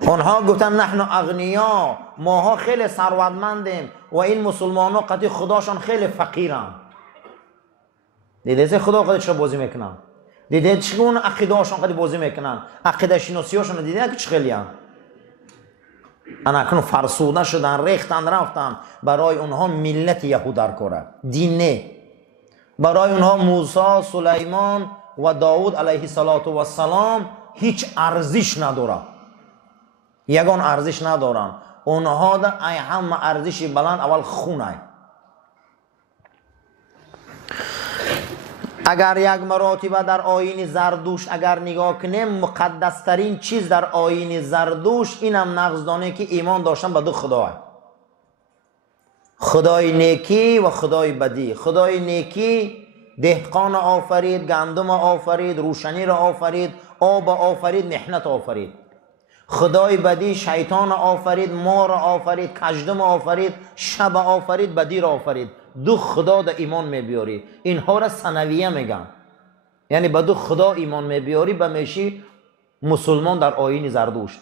اونها گفتن نحن اغنیا، ماها خیلی ثروتمندیم و این مسلمان ها قطعی خداشان خیلی فقیرن. دیده خدا خودش بازی میکنن، دیده چگونه عقیده هاشون قطعی بازی میکنن، عقیده شناسی هاشون دیده که چه خیلی هم انا اکنون فرسوده شدن، ریختن رفتن. برای اونها ملت یهود در کاره دینه، برای اونها موسی، سلیمان و داود علیه السلام هیچ ارزش نداره، یگان ارزش ندارن. اونها در ای همه ارزش بلند اول خونه. اگر یک مراتبه در آیین زردوشت اگر نگاه کنیم، مقدس ترین چیز در آیین زردوشت اینم نقضدانه که ایمان داشتن به دو خدا، خدای نیکی و خدای بدی. خدای نیکی دهقان آفرید، گندم آفرید، روشنی را آفرید، آب آفرید، محنت آفرید. خدای بدی شیطان آفرید، مار آفرید، کژدم آفرید، شب آفرید، بدی را آفرید. دو خدا در ایمان میبیاری، اینها را ثانویه میگن. یعنی به دو خدا ایمان میبیاری به میشی مسلمان در آیین زردوشت.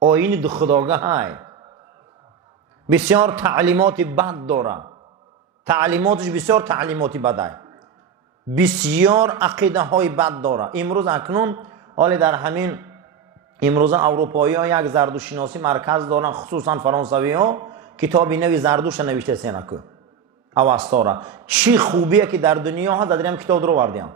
آیین دو خداگاه های بسیار تعلیمات بد داره، تعلیماتش بسیار تعلیماتی بده، بسیار عقیده های بد داره. امروز اکنون حالی در همین امروز اروپایی ها یک زردوشت شناسی مرکز دارن، خصوصا فرانسوی ها کتابی نوی زردوشت نوشته سینکو اوستاره. چی خوبیه که در دنیا ها داریم کتاب رو وردیم.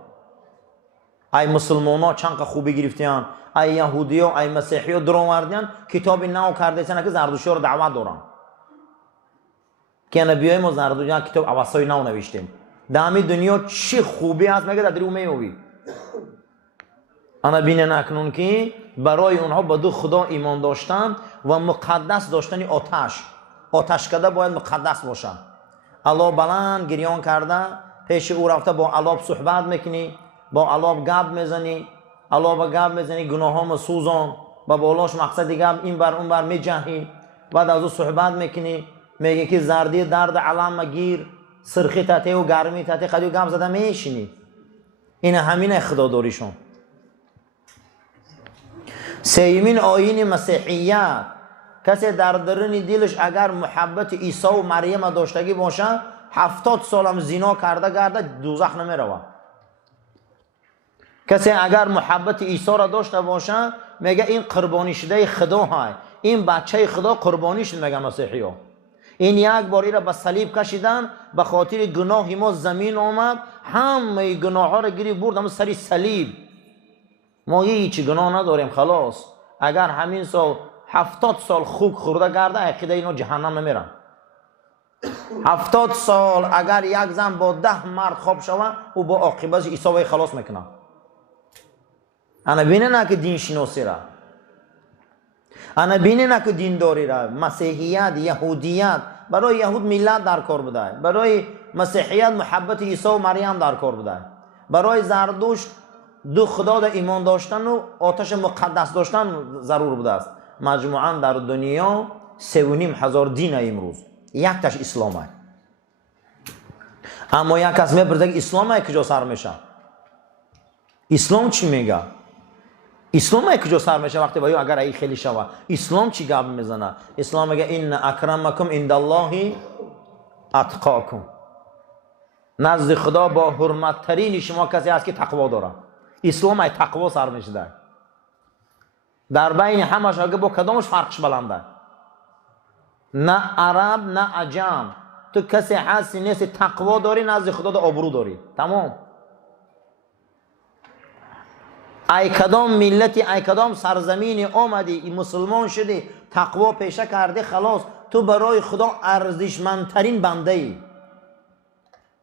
ای مسلمان ها چند خوبی گرفتیان، ای یهودی ها ای مسیحی ها درو وردیان کتابی نو کرده سینکو زردوشتی رو دعوت دارن که نبیای ما زردوشتی کتاب اوستای نو نوشتیم. در همین دنیا چی خوبی هست مگه در درو میوی. انا بینن اکنون که برای اونها به دو خدا ایمان داشتن و مقدس داشتن آتش کده باید مقدس باشه. الله بلند گریان کرده، پیش او رفته با الله صحبت میکنی، با الله گپ میزنی، الله با گپ میزنی گناهام سوزان و بالاش مقصد گپ این بر اون بر میجهی. بعد از او صحبت میکنی، میگه که زردی درد علم گیر، سرخی تته و گرمی تته، قدیو گپ زده میشینی. این همین خدا داریشون. سیمین آیین مسیحیت، کسی در درون دلش اگر محبت عیسی و مریم داشتگی باشه 70 سالم زنا کرده گرده دوزخ نمیروه. کسی اگر محبت عیسی را داشته باشه میگه این قربانی شده خدا های، این بچه خدا قربانی شد. میگه مسیحی ها این یک باری را به صلیب کشیدن، به خاطر گناه ما زمین آمد، همه گناه ها را گیری برد همه سری صلیب. ما هیچ گناه نداریم خلاص. اگر همین سال 70 سال خوک خورده گرده عقیده اینا جهنم نمیرن. 70 سال اگر یک زن با 10 مرد خواب شود او با عاقبتش عیسی وی خلاص میکنه. انا بینه که دین شناسی را، انا بینه که دین داری را. مسیحیت، یهودیت برای یهود ملت در کار بوده، برای مسیحیت محبت عیسی و مریم در کار بوده، برای زردوشت دو خدا در ایمان داشتن و آتش مقدس داشتن ضرور بوده است. مجموعاً در دنیا 3,500 دین امروز، یک تاش اسلامه. اما یک کس میپرسه که اسلام کجا سر میشه؟ اسلام چی میگه؟ اسلام کجا سر میشه وقتی باید اگر ای خیلی شوه؟ اسلام چی گپ میزنه؟ اسلام میگه این اکرمکم عند الله اتقاکم. نزد خدا با حرمت ترین شما کسی هست که تقوا داره. اسلام ای تقوا سر میشه. در بین همش اگه با کدامش فرقش بلنده؟ نه عرب نه عجم، تو کسی هستی نیست تقوا داری نزد خدا دا آبرو داری. تمام. ای کدام ملتی ای کدام سرزمینی آمدی مسلمان شدی تقوا پیشه کردی خلاص تو برای خدا ارزشمندترین بنده ای.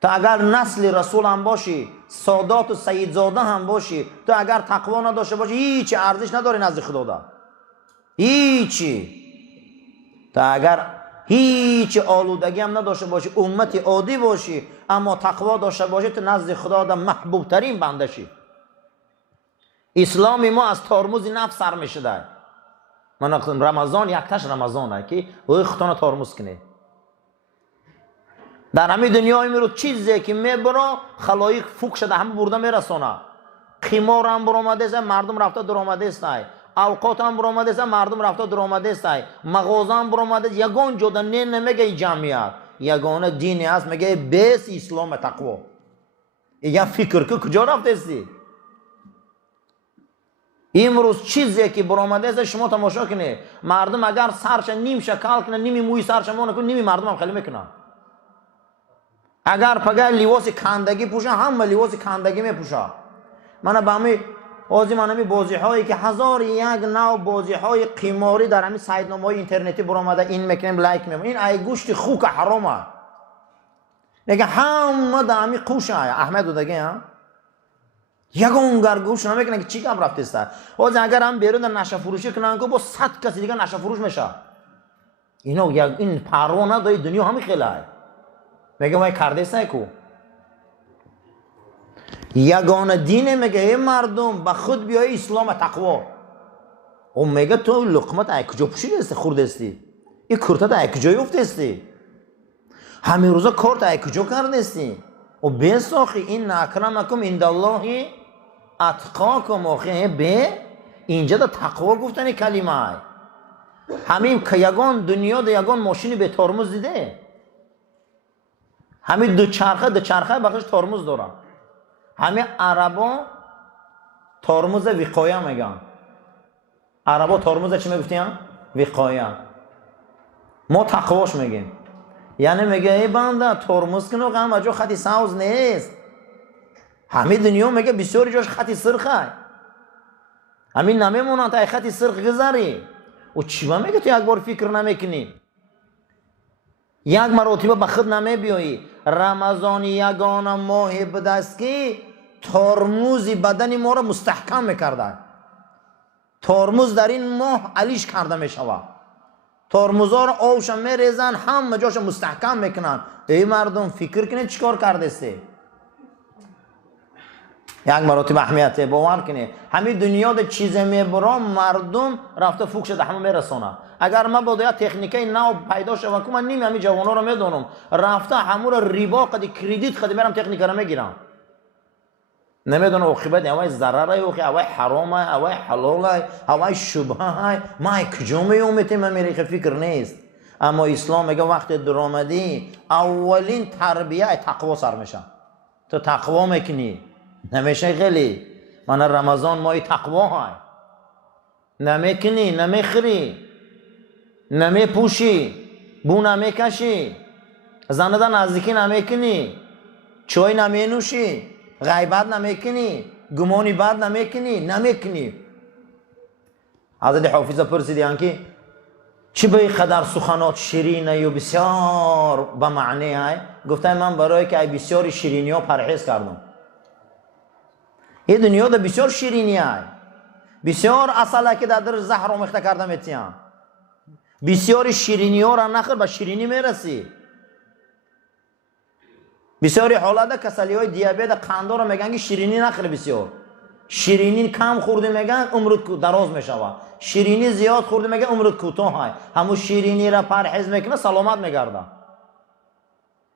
تو اگر نسل رسول هم باشی، سادات و سیدزاده هم باشی، تو اگر تقوا نداشته باشی هیچ ارزش نداری نزد خدا دا. هیچی. تو اگر هیچ آلودگی هم نداشته باشی، امتی عادی باشی، اما تقوا داشته باشی، تو نزد خدا آدم محبوب ترین بنده شی. اسلام ما از ترمز نفس سر میشده. من رمضان یکتاش رمضانه که او خودتون ترمز کنه. در همین دنیای میرو چیزی که میبره خلایق فوق شده همه برده میرسونه. قمار هم برآمده است، مردم رفته درآمده است. اوقات هم برآمده است، مردم رفته درآمده است. مغازه هم برآمده است. یگان جدا نمیگه جمعیت، یگانه دینی است، میگه بیس اسلام تقوا. یا فکر که کجا رفته استی؟ امروز چیزی که برآمده است شما تماشا کنید، مردم اگر سرش نیم شکل کنه، نیمی موی سرش مونه کنه، نیمی مردم هم خیلی میکنن. اگر پگه لباس کندگی پوشه، همه لباس کندگی میپوشه. من به همین آزی بازی هایی که هزار یک نوع بازی های قماری در همین سایت های اینترنتی برآمده، این میکنیم لایک میکنیم، این ای گوشت خوک حرامه. دیگه همه در همین قوشه احمد دیگه ها یگان گرگوش نمیکنه که چی کم رفته است. اگر هم بیرون در نشه فروشی کنن که با 100 کسی دیگه نشه فروش میشه. این پروا نداره، دنیا همین خیلی میگه ما کرده است کو. یگانه دین میگه ای مردم به خود بیای اسلام تقوا. او میگه تو لقمت ای کجا پوشیده است خورده استی؟ این کرته ای کجا یفته استی؟ همین روزا کارت ای کجا کرده استی؟ و بساخی این اکرمکم عند الله اتقاکم. آخه به اینجا دا تقوا گفتن کلمه. همین که یگان دنیا دا یگان ماشینی به ترمز دیده، همین دو چرخه بخش ترمز داره. همین عربا ترمز وقایه میگن. عربا ترمز چی میگفتن؟ وقایه. ما تقواش میگیم. یعنی میگه ای بنده ترمز کنو غم اجا خطی ساوز نیست. همین دنیا میگه بسیاری جاش خطی سرخه. همین نمیمونن تا خطی سرخ گذاری. و چی میگه تو یک بار فکر نمیکنی؟ یک مرتبه به خود نمیبیایی. رمضان یگانه ماه بوده است که ترمز بدن ما را مستحکم میکرده. ترمز در این ماه علیش کرده میشوه. ترمزها را آوش میریزن، همه جاش مستحکم میکنن. ای مردم فکر کنید چیکار کرده استی؟ یک مرتبه اهمیت باور کنید. همین دنیا ده چیز میبرم مردم رفته فوق شده همه میرسونه. اگر من باید تکنیکای نو پیدا شوم که من نیم همین جوانا رو میدونم رفته همون ریبا قدی کردیت قدی میرم تکنیک رو میگیرم. نمیدونم عاقبت اوای ضرره اوخی اوای حرامه اوای حلاله اوای شبهه ما کجا میومته من میری فکر نیست. اما اسلام میگه وقت درآمدی اولین تربیه تقوا سر میشه. تو تقوا میکنی نمیشه خیلی. من رمضان ماه تقوا های نمیکنی، نمیخری، نمیپوشی، بو نمیکشی، زنده نزدیکی نمیکنی، چای نمینوشی، غیبت نمیکنی، گمانی بد نمیکنی. حضرت حافظ پرسیدن که چی به قدر سخنات شیرینه و بسیار به معنی های؟ گفتن من برای که بسیار شیرینی ها پرهیز کردم. این دنیا ده بسیار شیرینی های، بسیار اصله که در زهر آمیخته کرده میتیم. بسیار شیرینی ها را نخور به شیرینی میرسی. بسیاری حالت کسلی های دیابت قند را میگن که شیرینی نخور. بسیار شیرینی کم خورده میگن عمرت دراز میشوه، شیرینی زیاد خورده میگن عمرت کوتاه های. همون شیرینی را پرهیز میکنه سلامت میگرده.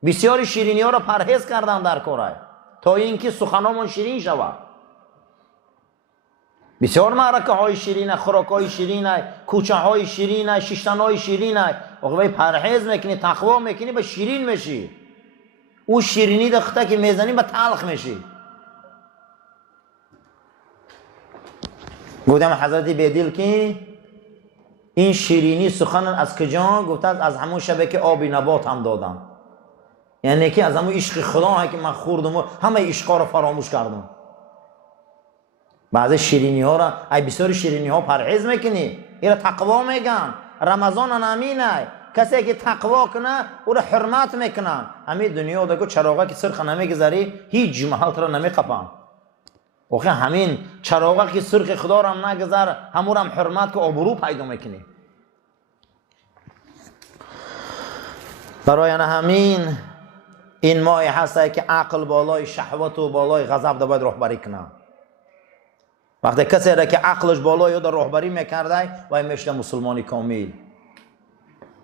بسیاری شیرینی ها را پرهیز کردن در کاره تا اینکه سخنامون شیرین شود. بسیار معرکه های شیرینه، خوراک های شیرینه، کوچه های شیرینه، شیشتن های شیرینه. آقا پرهیز میکنی، تقوا میکنی، به شیرین میشی. او شیرینی دخته که میزنی به تلخ میشی. گفتم حضرت بیدل که این شیرینی سخن از کجا؟ گفتن از همون شبه که آبی نبات هم دادم. یعنی که از همون عشق خدا که من خوردم و همه عشقا رو فراموش کردم. بعضی شیرینی ها را ای بسیار شیرینی ها پرهیز میکنی. اینا تقوا میگن. رمضان نمینه کسی که تقوا کنه او را حرمت میکنن. همین دنیا دیگه چراغا که سرخ نمیگذاری هیچ محل تو را نمیقپن. آخه همین چراغا که سرخ خدا را هم نگذار همون هم حرمت که آبرو پیدا میکنی. برای همین این مایه هست که عقل بالای شهوت و بالای غضب دا باید راهبری کنه. وقتی کسی را که عقلش بالای دا راهبری میکرده و میشه مسلمانی کامل.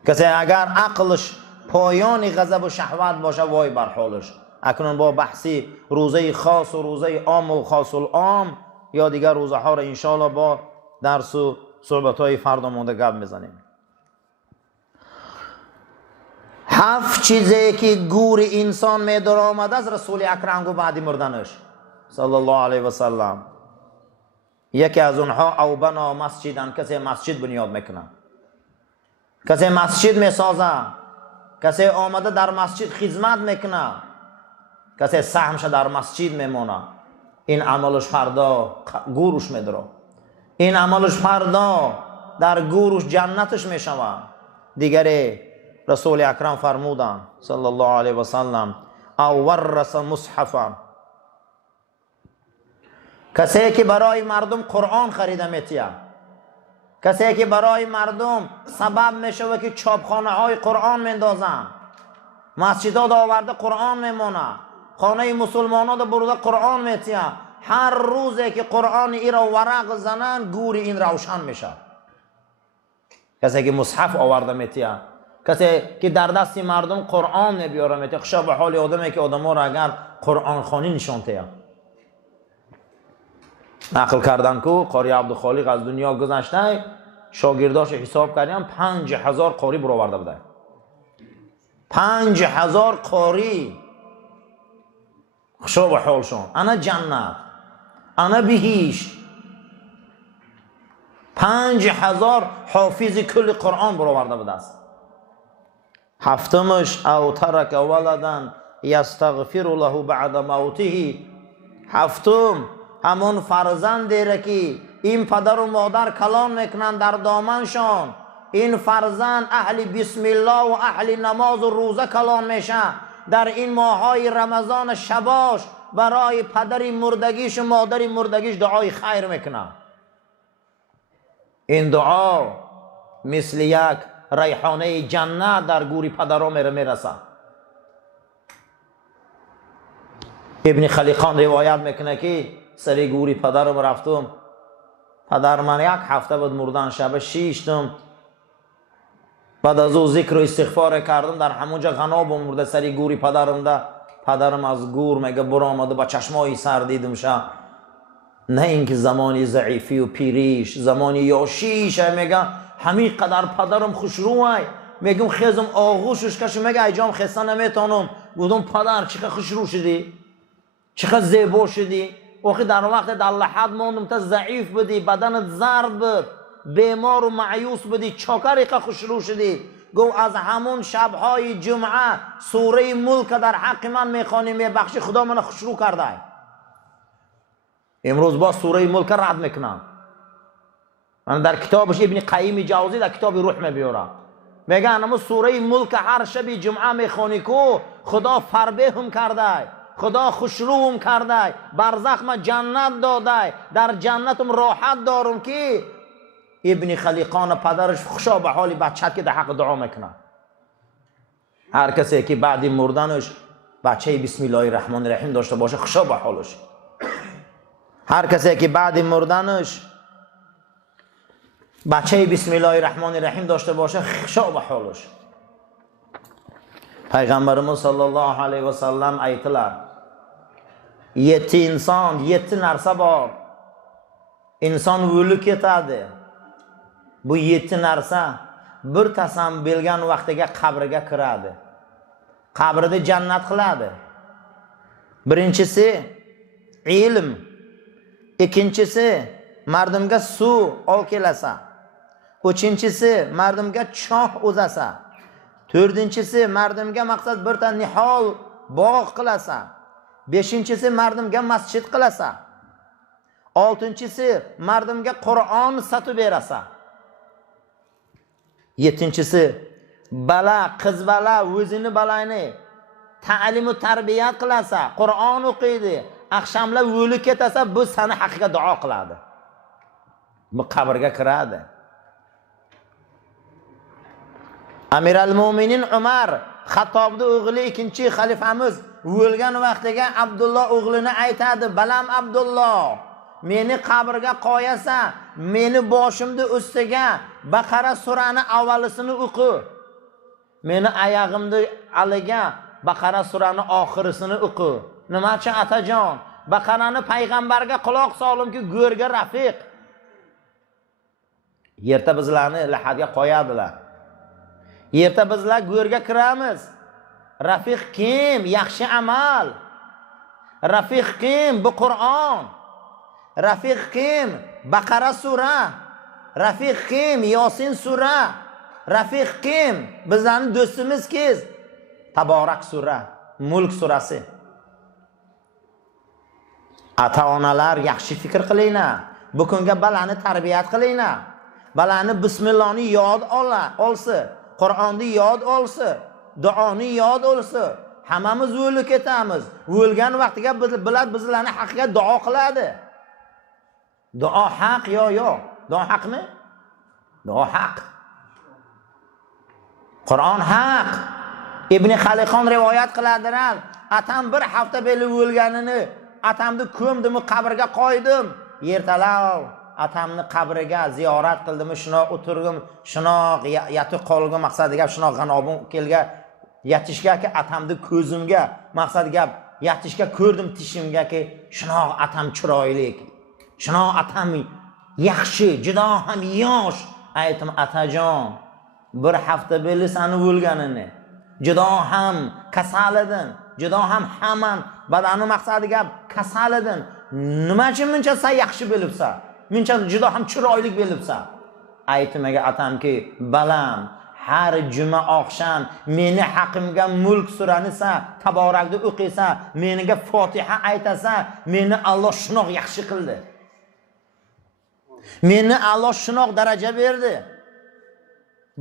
کسی اگر عقلش پایان غضب و شهوت باشه وای بر حالش. اکنون با بحثی روزه خاص و روزه عام و خاص العام یا دیگر روزه ها را انشاءالله با درس و صحبت های فردا مونده گپ میزنیم. 7 چیزی که گور انسان می در آمده از رسول اکرم گو بعد مردنش صلی الله علیه و سلم. یکی از اونها او بنا مسجدن، کسی مسجد بنیاد میکنه، کسی مسجد میسازه، کسی آمده در مسجد خدمت میکنه، کسی سهمش در مسجد میمونه، این عملش فردا گورش میدره، این عملش فردا در گورش جنتش میشوه. دیگری رسول اکرم فرمودن صلی الله علیه و سلم او ورث مصحفا، کسی که برای مردم قرآن خریده میتیه، کسی که برای مردم سبب میشه که چاپخانه های قرآن میندازن، مسجدها دا آورده قرآن میمونه، خانه مسلمانان دا برده قرآن میتیه، هر روزی که قرآن ای را ورق زنن گور این روشن میشه. کسی که مصحف آورده میتیه، کسی که در دست مردم قرآن نبیاره میتیه. خوشا به حال آدمی که آدم ها را اگر قرآن خانی نشان تیه. نقل کردن که قاری عبدالخالق از دنیا گذشته، شاگرداش حساب کردیم 5000 قاری برآورده بوده. 5000 قاری. خوشا به حالشون. انا جنت، انا بهشت. 5000 حافظ کل قرآن برآورده بوده است. هفتمش او ترک ولدن یستغفر له بعد موته. هفتم همون فرزندی را که این پدر و مادر کلان میکنن در دامنشان، این فرزند اهل بسم الله و اهل نماز و روزه کلان میشه، در این ماهای رمضان شباش برای پدری مردگیش و مادری مردگیش دعای خیر میکنه. این دعا مثل یک ریحانه جنت در گوری پدرها میرسه. ابن خلیقان روایت میکنه که سری گوری پدرم رفتم، پدر من 1 هفته بود مردن، شب 6م بعد از او ذکر و استغفار کردم، در همونجا غنا مرده سری گوری پدرم ده. پدرم از گور میگه برآمده با چشمای سر دیدم شه، نه اینکه زمانی ضعیفی و پیریش، زمانی یاشیش میگه همین قدر پدرم خوشروه، میگم خیزم آغوشش کشم، میگه ایجام خسته نمیتونم. گفتم پدر چقدر خوشرو شدی، چقدر زیبا شدی، وقتی در وقت در لحد موندم تا ضعیف بودی، بدنت زرد بود، بیمار و معیوس بودی، چاکر که خوشرو شدی. گو از همون شبهای جمعه سوره ملک در حق من میخوانی میبخشی، خدا من خوشرو کرده. امروز با سوره ملک رد میکنم. من در کتابش ابن قیم جوزی در کتاب روح میبیاره، میگه انما سوره ملک هر شب جمعه میخوانی کو خدا فربه هم کرده، خدا خوشروم کرده، برزخ من جنت داده، در جنتم راحت دارم. که ابن خلیقان پدرش خوشا به حال بچه که در حق دعا میکنه. هر کسی که بعد مردنش بچه بسم الله الرحمن الرحیم داشته باشه خوشا به حالش. هر کسی که بعد مردنش بچه بسم الله الرحمن الرحیم داشته باشه خوشا به حالش. پیغمبرمون صلی الله علیه و سلم ایتلر 7 inson 7 narsa bor. Inson o'lib ketadi. Bu 7 narsa birtasi ham belgan vaqtiga qabriga kiradi. Qabrida jannat qiladi. Birinchisi ilm, ikkinchisi mardimga suv ol kelasa, uchinchisi mardimga choh o'zasa, to'rtinchisi mardimga maqsad bir ta nihol bog' qilasa, beshinchisi mardimga masjid qilasa, oltinchisi mardimga Qur'on sotib berasa, yettinchisi bala qiz bala o'zini balayni ta'lim va tarbiyat qilasa, Qur'on o'qiydi, axshamlab o'lib ketasa, bu seni haqqiga duo qiladi. Bu qabrga kiradi. Amir al-Mu'minin Umar Xattobning o'g'li ikkinchi xalifamiz o'lgan vaqtiga Abdulloh o'g'lini aytadi: "Balam Abdulloh, meni qabrga qo'yasan, meni boshimni ustiga Baqara surani avvalisini o'qi. Meni oyog'imni aliga Baqara surani oxirisini o'qi." Nima uchun atajon? Baqarani payg'ambarga quloq solimki, go'rga rafiq. Yerda bizlarni lahadga qo'yadilar. Yerda bizlar go'rga kiramiz. Rafiq kim? Yaxshi amal. Rafiq kim? Bu Qur'on. Rafiq kim? Baqara sura. Rafiq kim? Yosin sura. Rafiq kim? Bizlarning do'stimiz kim? Taborak sura, Mulk surasi. Ata-onalar yaxshi fikr qilinglar. Bu kunga balani tarbiyat qilinglar. Balani bismillohni yod olsa, Qur'onni yod olsa, duoni yod olsa, hammamiz o'lib ketamiz. O'lgan vaqtiga bizlarni haqqiga duo qiladi. Duo haq yo yo'q? Duo haqmi? Duo haq. Qur'on haq. Ibn Xaliqon rivoyat qiladilar. Atam bir hafta bo'lib o'lganini atamni ko'mdim, qabrga qo'ydim. Ertalab atamni qabriga ziyorat qildim, shuna o'tirdim, shuna yatib qolgan maqsadiga, shuna g'anobim kelgan yatishgaki atamni ko'zimga, maqsadiga yatishga ko'rdim tishimgaki, shuna atam chiroyli, shuna atam yaxshi, juda ham yosh. Aytdim: "Atajon, bir hafta bo'ldi seni o'lganini. Juda ham kasal edin, juda ham haman badani maqsadiga kasal edin. Nima uchun buncha sen yaxshi bo'libsan? Buncha juda ham chiroyli bo'libsan?" Aytmaga atamki: "Balam, har juma oqshom meni haqimga Mulk surani taborakni o'qiysan, meniga Fotiha aytasan, meni Alloh shunoq yaxshi qildi. Meni Alloh shunoq daraja berdi."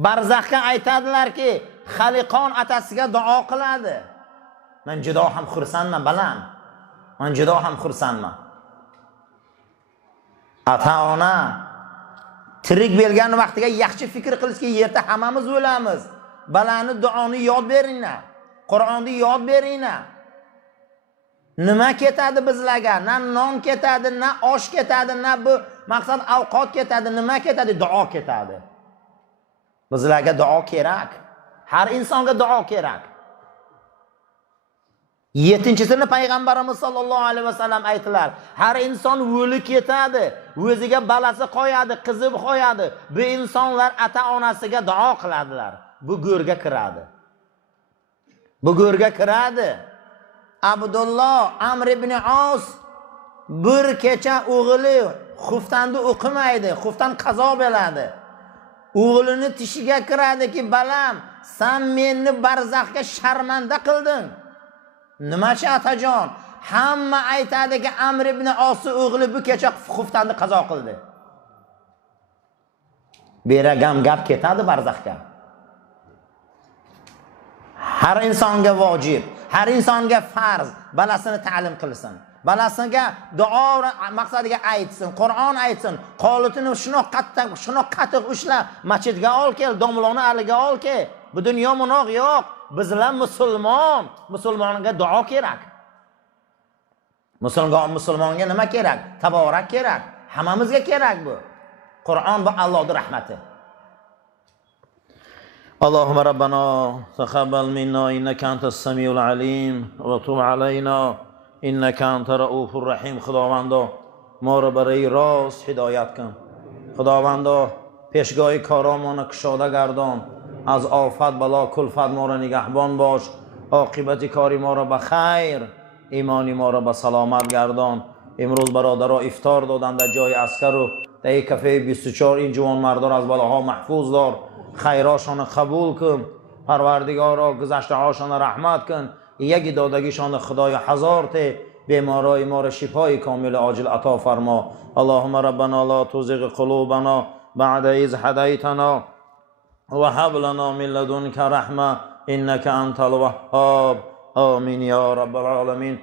Barzaxga aytadilarki, Xaliqon atasiga duo qiladi. Men juda ham xursandman balam. Men juda ham xursandman. Ata-ona tirik bo'lgan vaqtiga yaxshi fikr qilishga, yerda hammamiz o'lamiz. Balani duoni yod beringlar. Qur'onni yod beringlar. Nima ketadi bizlarga? Na non ketadi, na osh ketadi, na bu maqsad ovqat ketadi, nima ketadi? Duo ketadi. Bizlarga duo kerak. Har insonga duo kerak. 7-sini payg'ambarimiz sollallohu alayhi vasallam aytdilar: "Har inson o'lib ketadi, o'ziga balasi qo'yadi, qizi qo'yadi. Bu insonlar ata-onasiga duo qiladilar. Bu go'rga kiradi." Bu go'rga kiradi. Abdulloh Amr ibn Os bir kecha o'g'li xuftanni o'qimaydi, xuftan qazo bo'ladi. O'g'lini tishiga kiradiki: "Balam, sen meni barzaxga sharmanda qilding." Nima chi atajon? Hamma aytadiki, Amr ibn Os o'g'li bu kecha xuftanni qazo qildi. Beragam gap ketadi barzaxga. Har insonga vojib, har insonga farz balasini ta'lim qilsin. Balasiga duo maqsadiga aytsin, Qur'on aytsin, qo'litini shuna qattiq ushla, masjidga ol kel, domloni aliga ol kel. Bu dunyo munoq yo'q. Bizlar musulmonga duo kerak. Musulmonga nima kerak? Taborak kerak. Hammamizga kerak bu. Qur'on bu Allohning rahmati. Allohumma rabbana taqabbal minna innaka antas samiul alim va tub alayna innaka antar raufur rahim. Xudovando ma ro barayi rost hidoyat kun. Xudovando peshgoyi koromona kushoda gardon. از آفت بلا کلفت ما را نگهبان باش. عاقبت کاری ما را به خیر، ایمانی ما را به سلامت گردان. امروز برادرها افطار دادن در جای عسکر و در کفه 24 این جوان مردار از بلاها محفوظ دار. خیراشان قبول کن پروردگارا، گذشته هاشان رحمت کن. یکی دادگیشان خدای هزار ته بیمارای ما را شفای کامل عاجل عطا فرما. اللهم ربنا لا تزغ قلوبنا بعد إذ هديتنا وهب لنا من لدنك رحمة إنك أنت الوهاب. آمين يا رب العالمين.